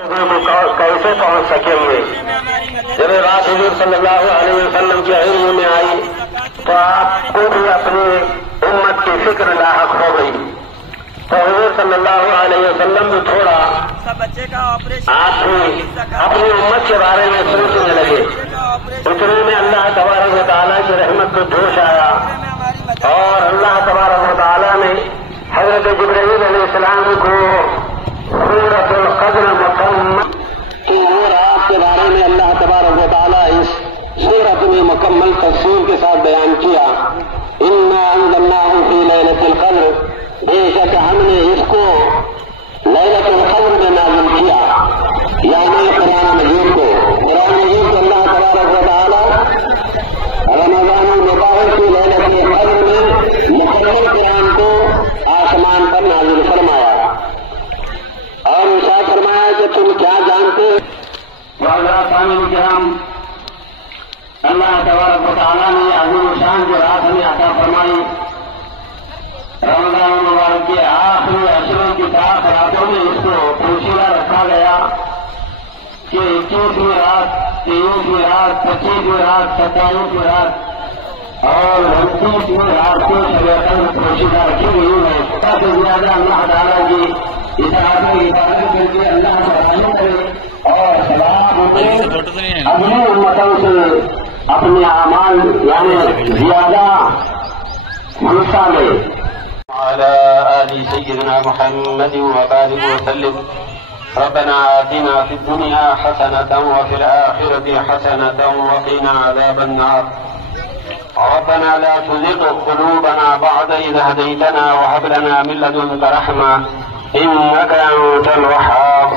कैसे पहुंच सकेंगे। जब बात हुजूर सल्लल्लाहु अलैहि वसल्लम की इल्म में आई तो आपको भी अपनी उम्मत की फिक्र लाहक हो गई। तो हुजूर सल्लल्लाहु अलैहि वसल्लम भी थोड़ा आप भी अपनी उम्मत के बारे में सोचने लगे। उतने में अल्लाह तबारक व तआला की रहमत को जोश आया और अल्लाह तबारक व तआला ने हजरत जिब्राईल अलैहिस्सलाम को सूरतुल क़द्र मुकम्मल की वो रात के बारे में अल्लाह तबारक व तआला इस सूरत में मुकम्मल तफसीर के साथ बयान किया। इन्ना अंज़लनाहु फी लैलतिल क़द्र, बेशक हमने इसको लैलतुल क़द्र में नाज़िल किया, यानी कुरान मजीद को। कुरान मजीद को अल्लाह तबारक व तआला रमज़ानुल मुबारक की लैलतुल क़द्र में मुकम्मल कुरान को आसमान पर नाज़िल फरमाया और इरशाद फरमाया कि तुम क्या जानते हो। अल्लाह तबारक व तआला ने अज़ीम शान जो रात हमें अता फरमाई, रमज़ान मुबारक के आखिरी अशरों की 7 रातों में इसको पोशीदा रखा गया कि 21वीं रात, 23वीं रात, 25वीं रात, 27वीं रात और 29वीं रात को शब पोशीदा रखी गई है। सबसे ज्यादा अल्लाह तआला की इबादत करके अल्लाह से करे और सलाम अपनी उम्मतों से अपने अमाल यानी ज्यादा हिस्सा ले। अला आलि सय्यिदिना मुहम्मद व बारिक वसल्लिम। रब्बना आतिना फिद दुनिया हसनतन व फिल आखिरति हसनतन व क़िना अज़ाबन नार। रब्बना ला तुज़िग़ क़ुलूबना बअद इज़ हदयतना व हब लना मिन लदुनक रहमा इन्नका अंतल वह्हाब।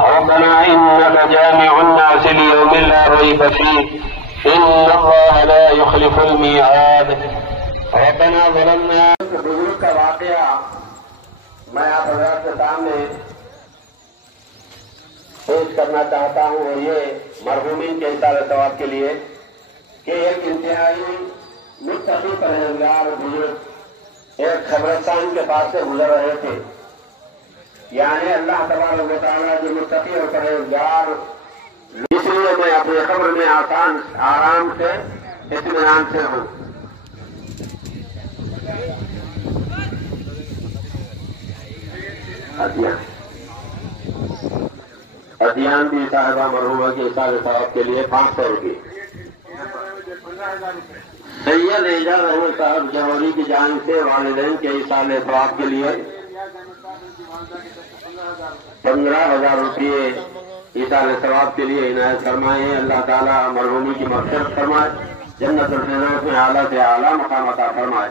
रब्बना इन्नका जामिउन नास लियौमिन ला रैब फीह इन्नल्लाह ला युख़्लिफ़ुल मिईआद। रब्बना ज़लमना। बुजुर्ग का वाक़या मैं आप हज़रात के सामने पेश करना चाहता हूँ और ये मरहूमीन के इशारे सवाब के लिए कि एक इंतहाई मुत्तक़ी परहेज़गार बुजुर्ग एक खबरस्तान के पास से गुजर रहे थे। यानी अल्लाह तबारक व तआला जो मुत्तक़ी और परहेज़गार, इसलिए मैं अपने कब्र में आराम से इत्मीनान से हूँ। अदियान भी साहिबा मरहूमा के इशारे सवाब के लिए 500 रुपये। सैयद एजाज अहमद साहब जौहरी की जान से वालिदैन के इशारे सवाब के लिए 15,000 रुपये इशारे सवाब के लिए इनायत फरमाए। अल्लाह ताला मरहूमी की मग़फ़िरत फरमाए, जन्नतुल फ़िरदौस में आला से आला मक़ाम अता फरमाए।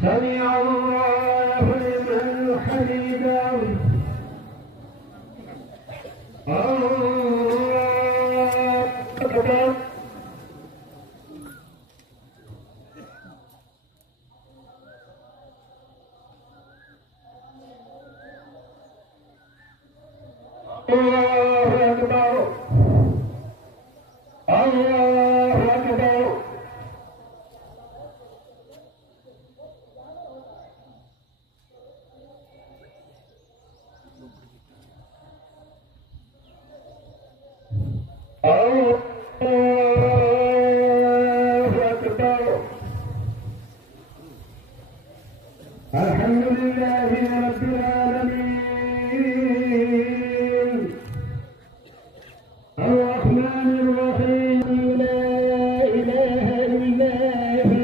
समिअ अल्लाहु लिमन हमिदहु। अल्लाहु अकबर। अल्लाहु अकबर। अल्लाहु अकबर। अल्हम्दुलिल्लाहि रब्बिल आलमीन अर्रहमानिर रहीम ला इलाहा इल्ला हु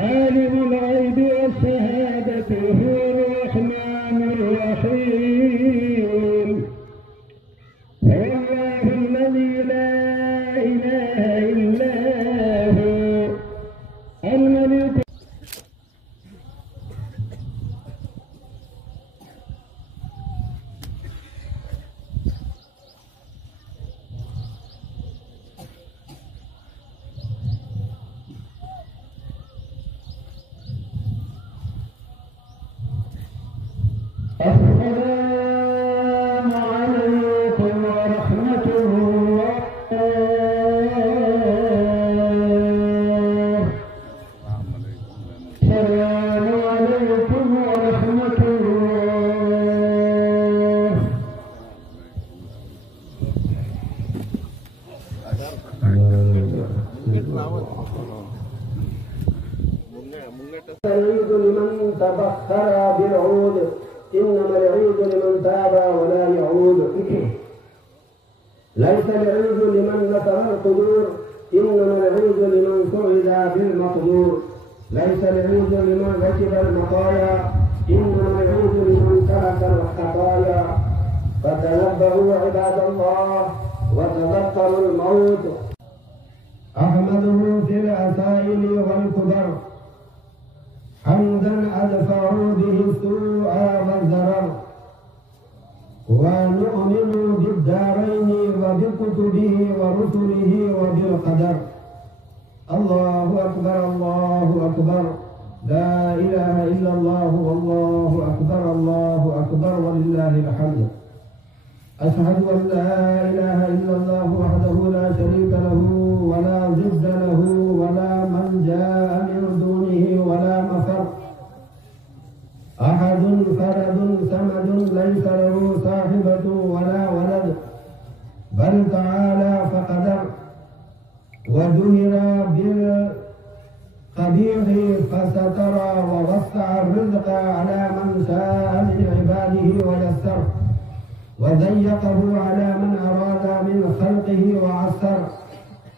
आलिमुल ग़ैबि वश्शहादति हुवल रहमानिर रहीम हुवल्लाहुल्लज़ी ला इलाहा इल्ला हु अल-मलिक। अस्सलामु अलैकुम व रहमतुल्लाह। العيد لمن تبخر بالعود، إنما العيد لمن تاب ولا يعود. ليس العيد لمن نثر القدور، إنما العيد لمن سعد بالمقدور. ليس العيد لمن ركب المطايا، إنما العيد لمن ترك الخطايا. فتنبهوا عباد الله وتذكروا الموت. أحمده في الأسائل والكبر حمدا أدفع به السوء والضرر، ونؤمن بالدارين وبكتبه ورسله وبالقدر. الله أكبر الله أكبر، لا إله إلا الله والله أكبر الله أكبر ولله الحمد. أشهد أن لا إله إلا الله وحده لا شريك له ولا ضد له ولا ملجأ من دونه ولا مفر. أحد فرد صمد ليس له صاحبة ولا ولد، بل تعالى فقدر. وجهر بالقبيح فستر، ووسع الرزق على من شاء من عباده ويسر، وضيقه على من أراد من خلقه وعسر.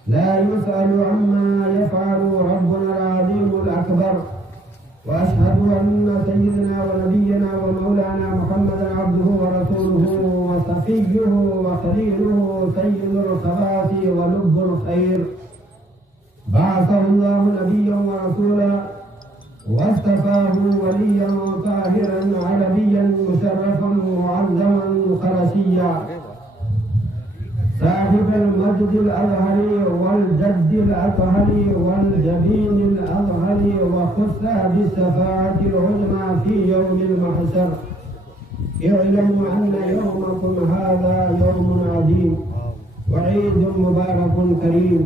لا يسأل عما يفعل ربنا العظيم الأكبر. وأشهد أن سيدنا ونبينا ومولانا محمدا عبده ورسوله وصفيه وخليله سيد الخبائث ولب الخير. بعثه الله نبيا ورسولا، واصطفاه وليا طاهرا عربيا مشرفا معظما قرشيا، صاحب المجد الأظهر والجد الأطهر والجبين الأظهر، وخص بالشفاعة العظمى في يوم المحشر. اعلموا أن يومكم هذا يوم عظيم وعيد مبارك كريم،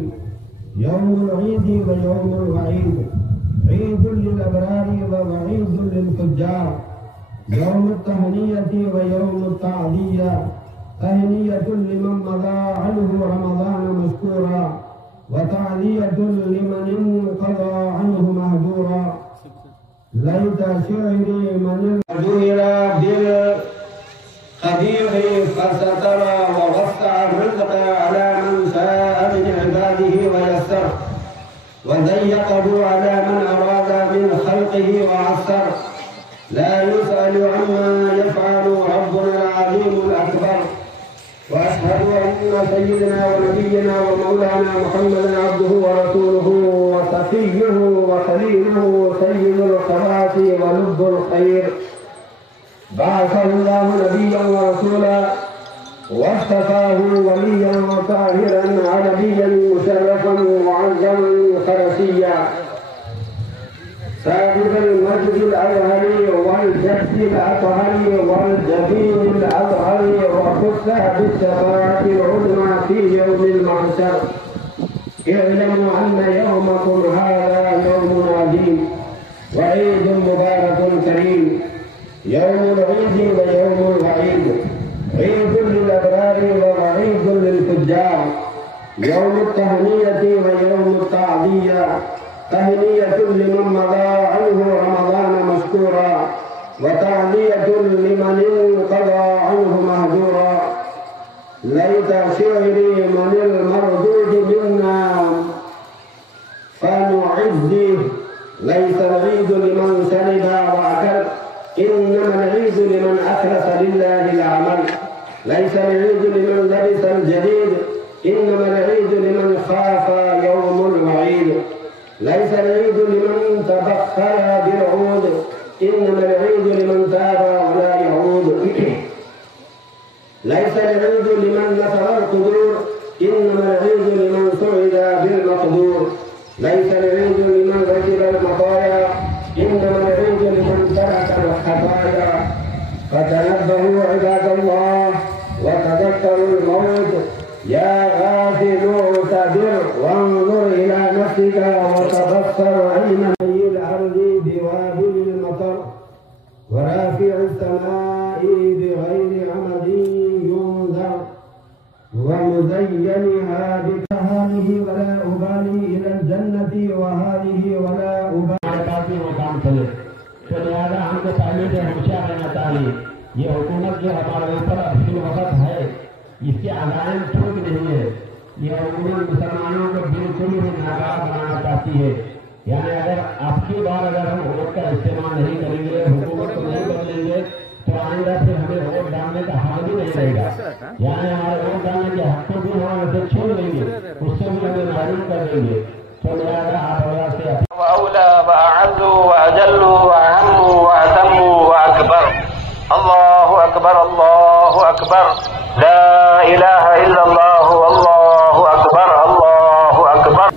يوم العيد ويوم الوعيد، عيد للأبرار ووعيد للفجار، يوم التهنية ويوم التعزية. تهنية لمن مضى عنه رمضان مشكورا، وتعزية لمن انقضى عنه مهجورا. ليت شعري من جهر بالقبيح فستر، ووسع الرزق على من شاء من عباده ويسر، وضيقه على من أراد من خلقه وعسر. لا يسأل عما يفعل ربنا العظيم الأكبر. وأشهد أن سيدنا ونبينا ومولانا محمدا عبده ورسوله وصفيه وخليله سيد الخبائث ولب الخير. بعثه الله نبيا ورسولا، واصطفاه وليا طاهرا عربيا مشرفا معظما قرشيا، صاحب المجد الأظهر والجد الأطهر والجبين الأظهر، وخص بالشفاعة العظمى في يوم المحشر. اعلموا أن يومكم هذا يوم عظيم وعيد مبارك كريم، يوم العيد ويوم الوعيد، عيد للأبرار ووعيد للفجار، يوم التهنية ويوم التعزية. تهنية لمن مضى عنه رمضان مشكورا، وتعزية لمن انقضى عنه مهجورا. ليت شعري من المردود منا فنعزه، ليس العيد لمن شرب وأكل، إنما العيد لمن أخلص لله العمل. ليس العيد لمن لبس الجديد، إنما العيد لمن خاف يوم الوعيد. ليس العيد لمن تبخر بالعود، إنما العيد لمن تاب ولا يعود. ليس العيد لمن نثر القدور، إنما العيد لمن سعد بالمقدور. ليس العيد لمن ركب المطايا، إنما العيد لمن ترك الخطايا. فتنبهوا عباد الله وتذكروا الموت. يا غافل اعتبر وانظر إلى نفسك وتبصر عين الأرض بوابل المطر، ورافع السماء بغير عمد ينذر، ومزينها بكهانه ولا أبالي إلى الجنة चले। तो लिहाजा हमको पहले से होशियार रहना चाहिए। ये हुकूमत जो हमारे ऊपर अभी वक्त है इसके अजायम छूट नहीं है। ये हुकूमत मुसलमानों को बिल्कुल ही नाकाम बनाना चाहती है। यानी अगर आपकी बार अगर हम वोट का इस्तेमाल नहीं करेंगे, हुकूमत को नहीं बदलेंगे, तो आइंदा फिर हमें वोट डालने का हक भी नहीं रहेगा। यानी हमारे वोट डालने के हक को भी हमारे से छीन लेंगे, उससे भी हमें महरूम कर देंगे। तो लिहाजा आप से वअौला वअअज़्ज़ु वअजल्लु वअअम्मु वअतम्मु वअकबर। अल्लाहु अकबर, अल्लाहु अकबर, ला इलाहा इल्लल्लाह, अल्लाहु अकबर, अल्लाहु अकबर।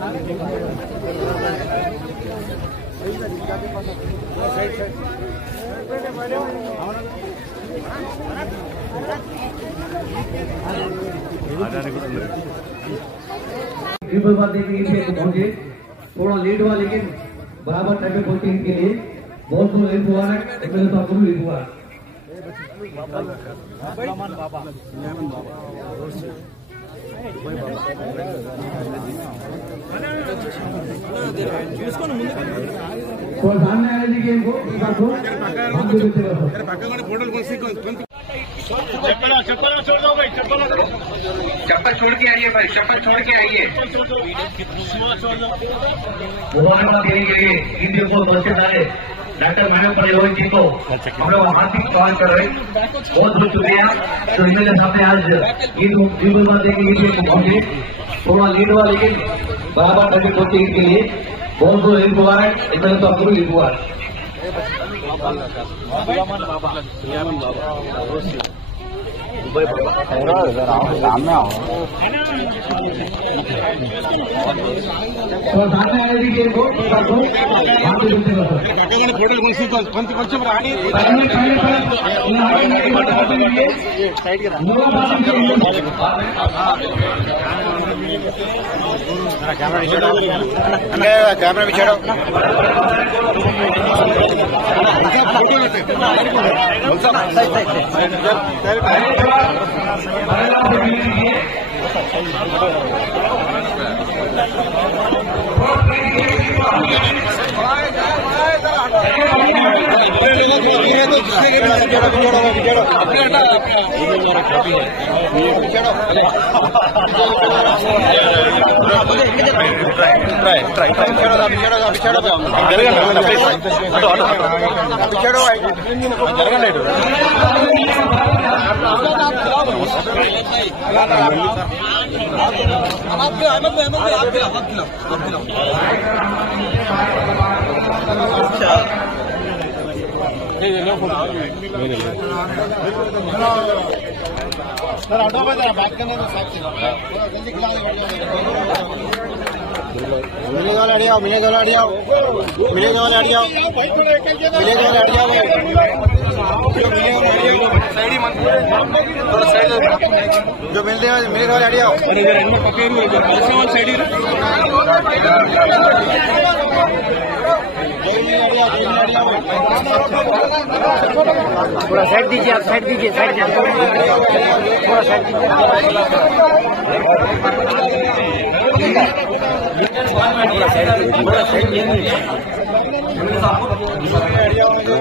पहुंचे थोड़ा लेट हुआ लेकिन बराबर टाइम पे पहुंचे। इनके लिए बहुत बहुत लेट हुआ है, लेट हुआ। तो सामने आने दीजिए इनको, चप्पल छोड़ के आइए भाई, चप्पल छोड़ के आइए। मुबारकबाद देने के लिए इंडिया को मौजूद आए डॉक्टर मैडम परियोजना जी को हम लोग हार्दिक स्वागत कर रहे हैं। बहुत बहुत शुक्रिया। तो इनमें सामने आज ईद मुबारक के लिए पहुंचे, थोड़ा लीड हुआ लेकिन बराबर करके पहुंचे। ईद के लिए बहुत बहुत ईद मुबारक। इनमें तो आपको ईद मुबारक। सामने आओ। सामने आने दीजिए इनको, कैमरा भी छेड़ो। सर ऑटो पे बात करने में जल्दी खिला मिलेगा वाला अड़ियाओ, मिलेगा वाला अड़ियाओ, मिलेगा वाला अड़ियाओ, मिलेगा वाला अड़ियाओ, थोड़ा साइड जो मिलते हैं मिलेगा वाला अड़ियाओ। थोड़ा साइड दीजिए, आप साइड दीजिए, साइड थोड़ा साइड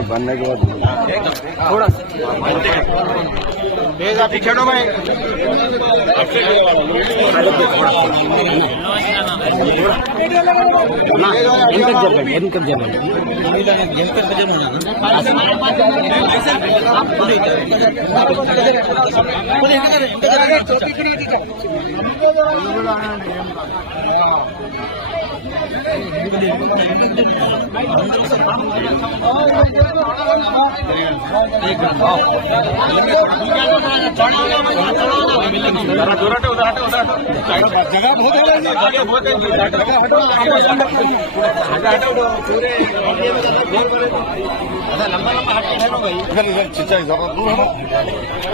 बनने के बाद थोड़ा तेज आप पीछे हटो भाई।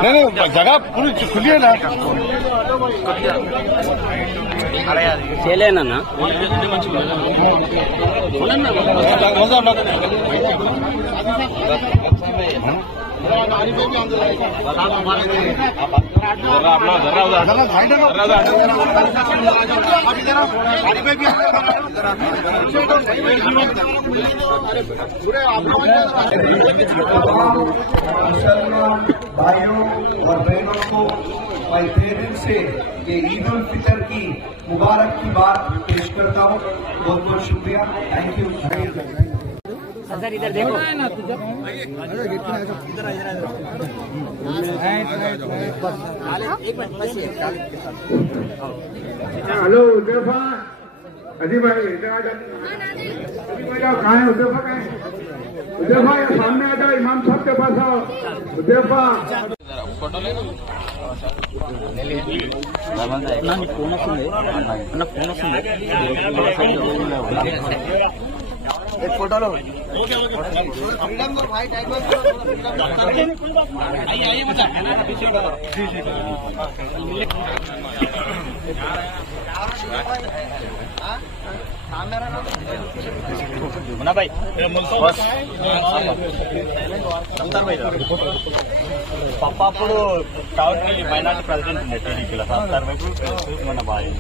नहीं जगह पूरी खुली है ना, चले ना भाइयों और बहनों को मैं पेरेंट्स से ये ईद उल फितर की मुबारक की बात पेश करता हूँ। बहुत बहुत शुक्रिया, थैंक यू। सर इधर देखो। हेलो उद्योफा, अजीब भाई इधर आ जाओ। कहाँ है उद्योफा? कहाँ है उद्योफा? ये सामने आ जाओ, इमाम साहब के पास आओ। उद्योफा एक फोटो लो। मुन्ना भाई పప్ప అప్పుడు టౌన్ కి మైనార్టీ ప్రెసిడెంట్ ఉండే టీడీపీలో సార్ వైపు మన బాగా